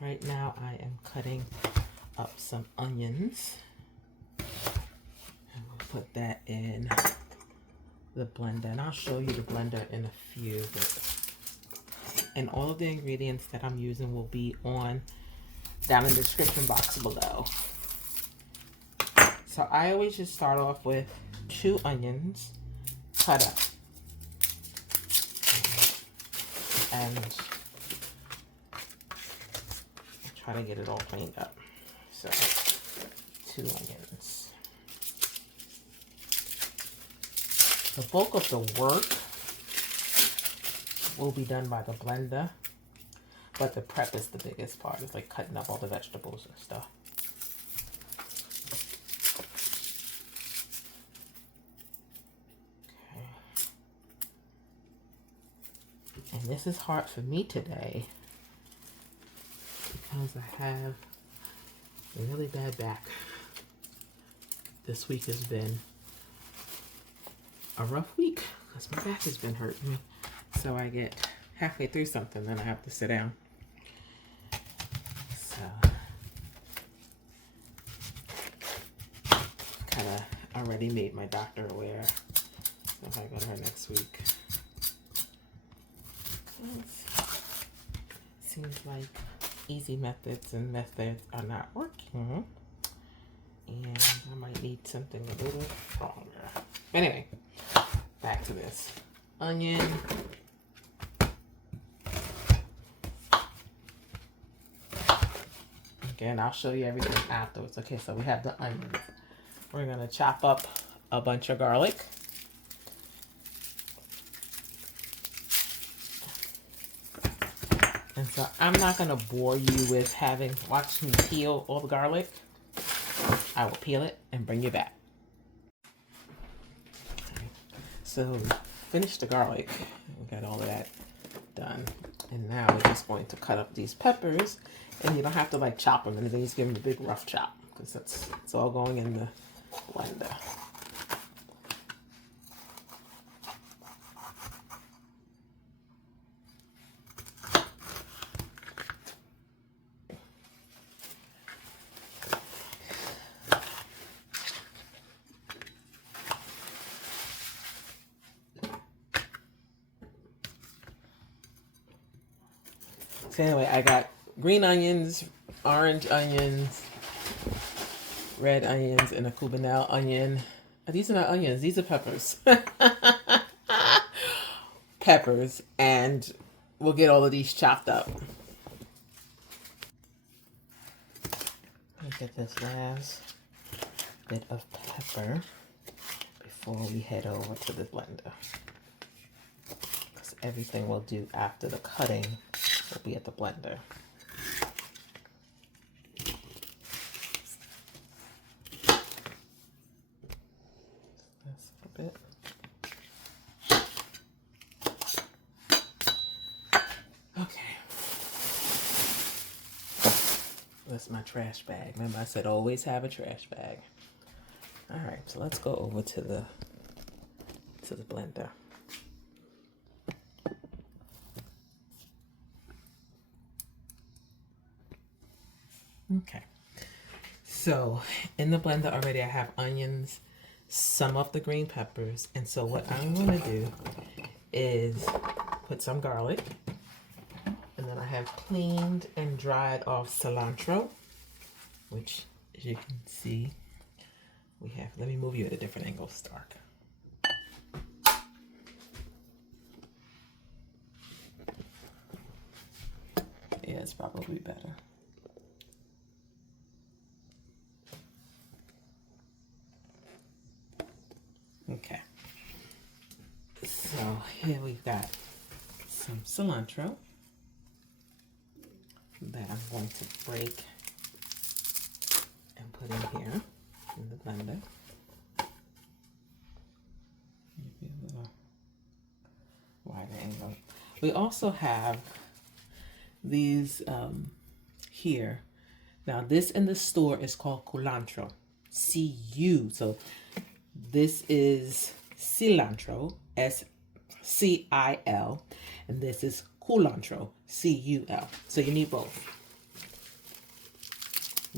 Right now I am cutting up some onions. And we'll put that in the blender. And I'll show you the blender in a few. And all of the ingredients that I'm using will be down in the description box below. So I always just start off with 2 onions cut up. And try to get it all cleaned up. So 2 onions. The bulk of the work will be done by the blender, but the prep is the biggest part. It's like cutting up all the vegetables and stuff. Okay. And this is hard for me today because I have a really bad back. This week has been a rough week because my back has been hurting me. So I get halfway through something, then I have to sit down. So kind of already made my doctor aware if I go to her next week. Seems like easy methods are not working, and I might need something a little stronger. Anyway, back to this onion. Again, I'll show you everything afterwards. Okay, so we have the onions. We're gonna chop up a bunch of garlic. And so I'm not going to bore you with watch me peel all the garlic. I will peel it and bring you back. Okay. So finished the garlic. We got all of that done. And now we're just going to cut up these peppers. And you don't have to like chop them. And then just give them a big rough chop. Because it's all going in the blender. So anyway, I got green onions, orange onions, red onions, and a Cubanelle onion. These are not onions, these are peppers. Peppers, and we'll get all of these chopped up. Let me get this last bit of pepper before we head over to the blender. Because everything we'll do after the cutting will be at the blender. That's a bit. Okay. That's my trash bag. Remember I said always have a trash bag. All right, so let's go over to the blender. Okay, so in the blender already I have onions, some of the green peppers, and so what I'm going to do is put some garlic, and then I have cleaned and dried off cilantro, which as you can see we have. Let me move you at a different angle, Stark. Yeah, it's probably better. Okay, so here we've got some cilantro that I'm going to break and put in here in the blender. Maybe a little wider angle. We also have these here. Now this in the store is called culantro, C-U. So this is cilantro, S-C-I-L, and this is culantro, C-U-L. So you need both.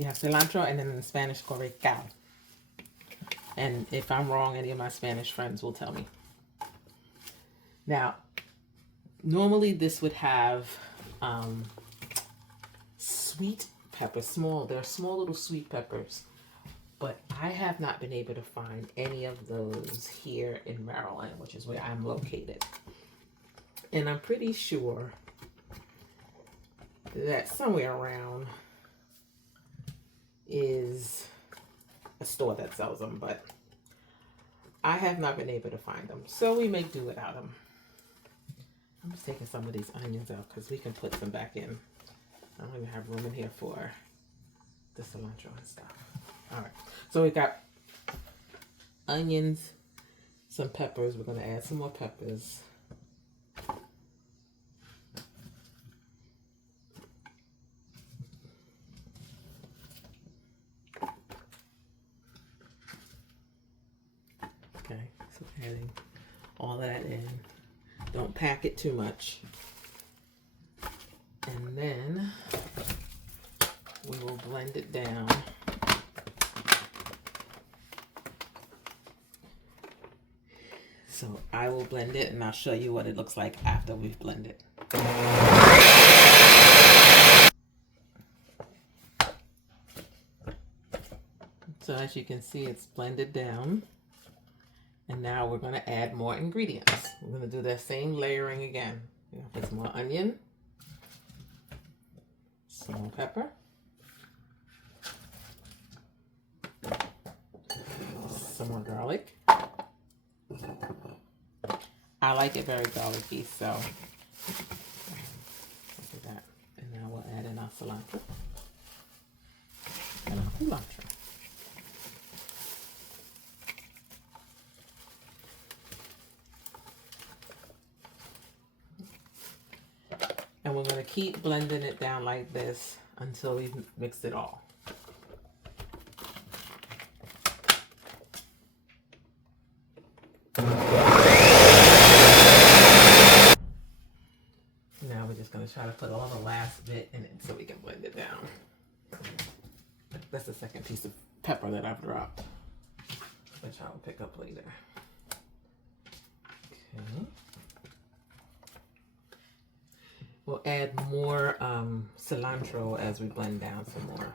You have cilantro, and then in Spanish, called recao. And if I'm wrong, any of my Spanish friends will tell me. Now, normally this would have sweet peppers, they're small little sweet peppers, but I have not been able to find any of those here in Maryland, which is where I'm located. And I'm pretty sure that somewhere around is a store that sells them, but I have not been able to find them, so we may do without them. I'm just taking some of these onions out because we can put them back in. I don't even have room in here for the cilantro and stuff. All right, so we got onions, some peppers. We're gonna add some more peppers. Okay, so adding all that in. Don't pack it too much. And then we will blend it down. So I will blend it and I'll show you what it looks like after we've blended. So as you can see, it's blended down. And now we're going to add more ingredients. We're going to do that same layering again. We're going to put some more onion, some more pepper, some more garlic. I like it very garlicky, so look at that. And now we'll add in our cilantro and our culantro. And we're going to keep blending it down like this until we've mixed it all. Now we're just going to try to put all the last bit in it so we can blend it down. That's the second piece of pepper that I've dropped, which I will pick up later. Okay. We'll add more cilantro as we blend down some more.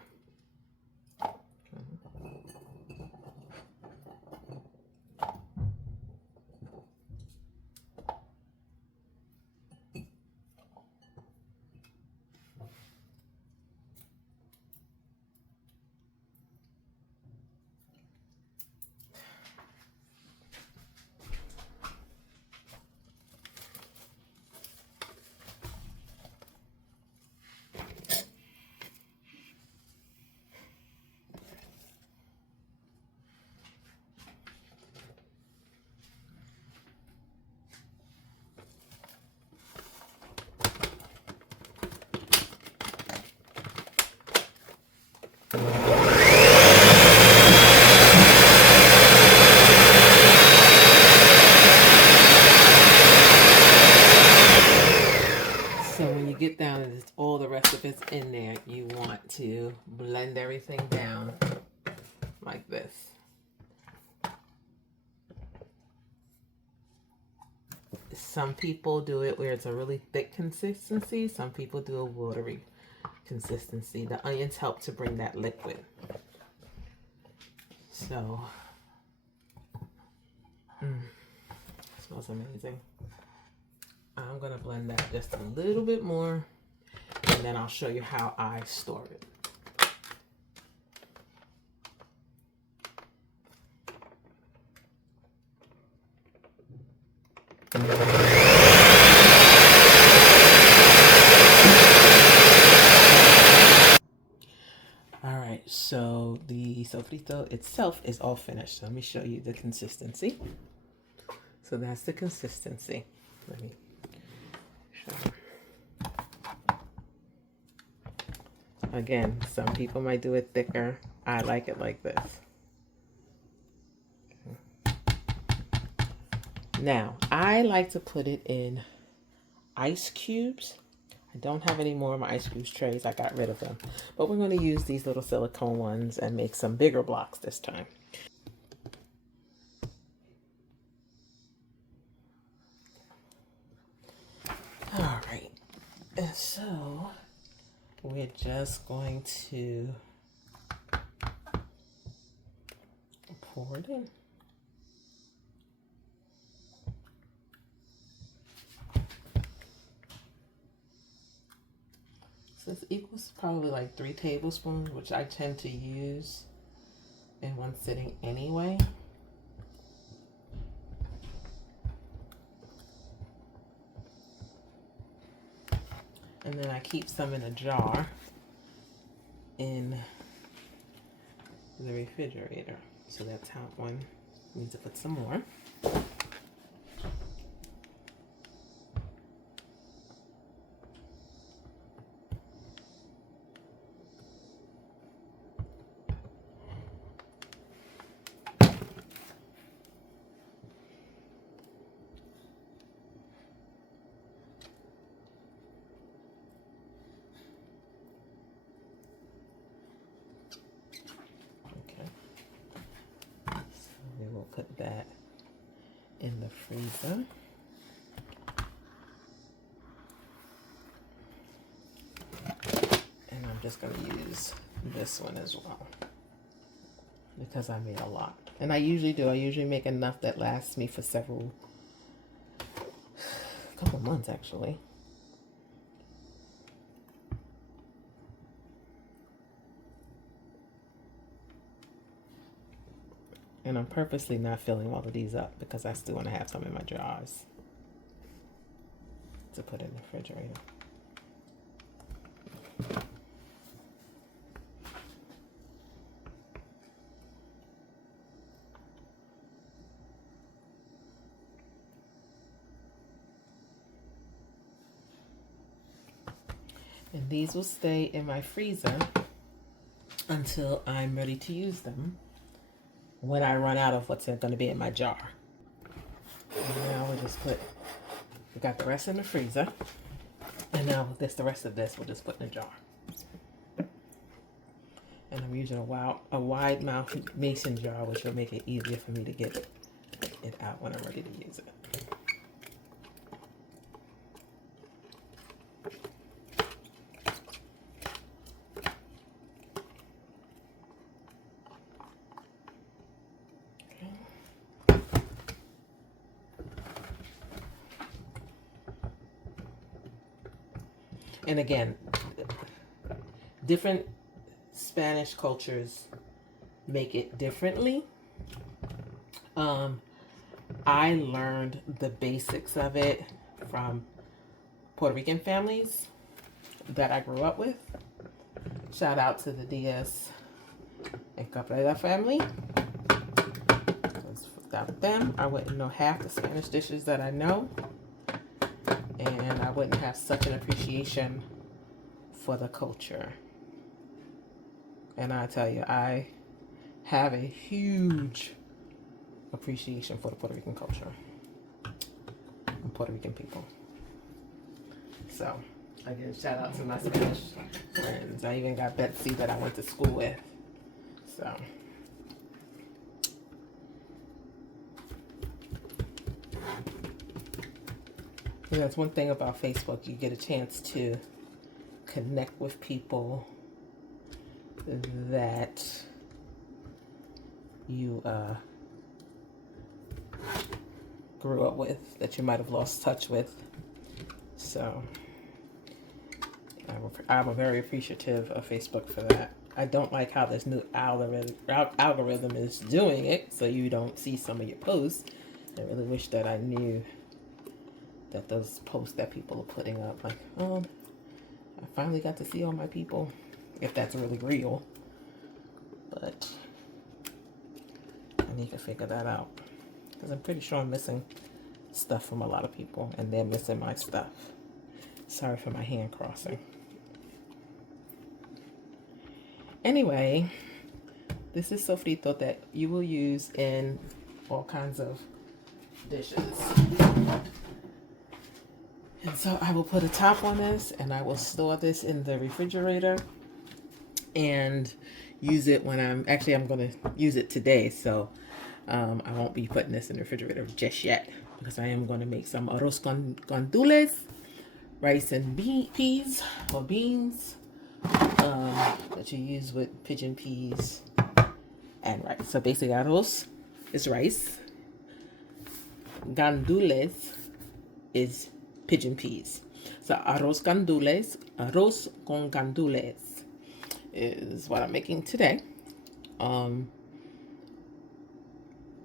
So when you get down and it's all the rest of it's in there, you want to blend everything down like this. Some people do it where it's a really thick consistency. Some people do a watery consistency. The onions help to bring that liquid. So, smells amazing. I'm gonna blend that just a little bit more, and then I'll show you how I store it. All right, so the sofrito itself is all finished. So let me show you the consistency. So that's the consistency. Let me show you. Again, some people might do it thicker. I like it like this. Now, I like to put it in ice cubes. I don't have any more of my ice cube trays. I got rid of them. But we're going to use these little silicone ones and make some bigger blocks this time. All right. And so we're just going to pour it in. So this equals probably like 3 tablespoons, which I tend to use in one sitting anyway. And then I keep some in a jar in the refrigerator. So that's how one needs to put some more. We will put that in the freezer. And I'm just going to use this one as well because I made a lot. And I usually do. I usually make enough that lasts me for a couple months actually. And I'm purposely not filling all of these up because I still want to have some in my jars to put in the refrigerator. And these will stay in my freezer until I'm ready to use them, when I run out of what's going to be in my jar. And now we'll just we got the rest in the freezer. And now the rest of this we'll just put in a jar. And I'm using a wide mouth mason jar, which will make it easier for me to get it out when I'm ready to use it. And again, different Spanish cultures make it differently. I learned the basics of it from Puerto Rican families that I grew up with. Shout out to the Diaz and Cabrera family. Without them, I wouldn't know half the Spanish dishes that I know. And I wouldn't have such an appreciation for the culture. And I tell you, I have a huge appreciation for the Puerto Rican culture and Puerto Rican people. So, again, shout out to my Spanish friends. I even got Betsy that I went to school with. So, that's one thing about Facebook. You get a chance to connect with people that you grew up with, that you might have lost touch with. So I'm very appreciative of Facebook for that. I don't like how this new algorithm is doing it, so you don't see some of your posts. I really wish that I knew that those posts that people are putting up, like, oh, I finally got to see all my people, if that's really real. But I need to figure that out, because I'm pretty sure I'm missing stuff from a lot of people, and they're missing my stuff. Sorry for my hand crossing. Anyway, this is sofrito that you will use in all kinds of dishes. And so I will put a top on this and I will store this in the refrigerator and use it when I'm going to use it today. So I won't be putting this in the refrigerator just yet because I am going to make some arroz con gandules, rice and peas or beans that you use with pigeon peas and rice. So basically arroz is rice, gandules is pigeon peas. So arroz con gandules is what I'm making today.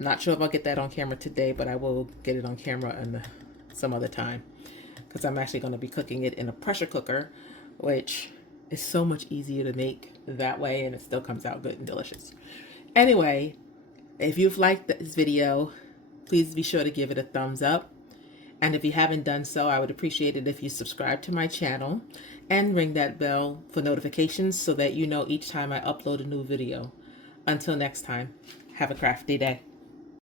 Not sure if I'll get that on camera today, but I will get it on camera some other time because I'm actually going to be cooking it in a pressure cooker, which is so much easier to make that way, and it still comes out good and delicious. Anyway, if you've liked this video, please be sure to give it a thumbs up. And if you haven't done so, I would appreciate it if you subscribe to my channel and ring that bell for notifications so that you know each time I upload a new video. Until next time, have a crafty day.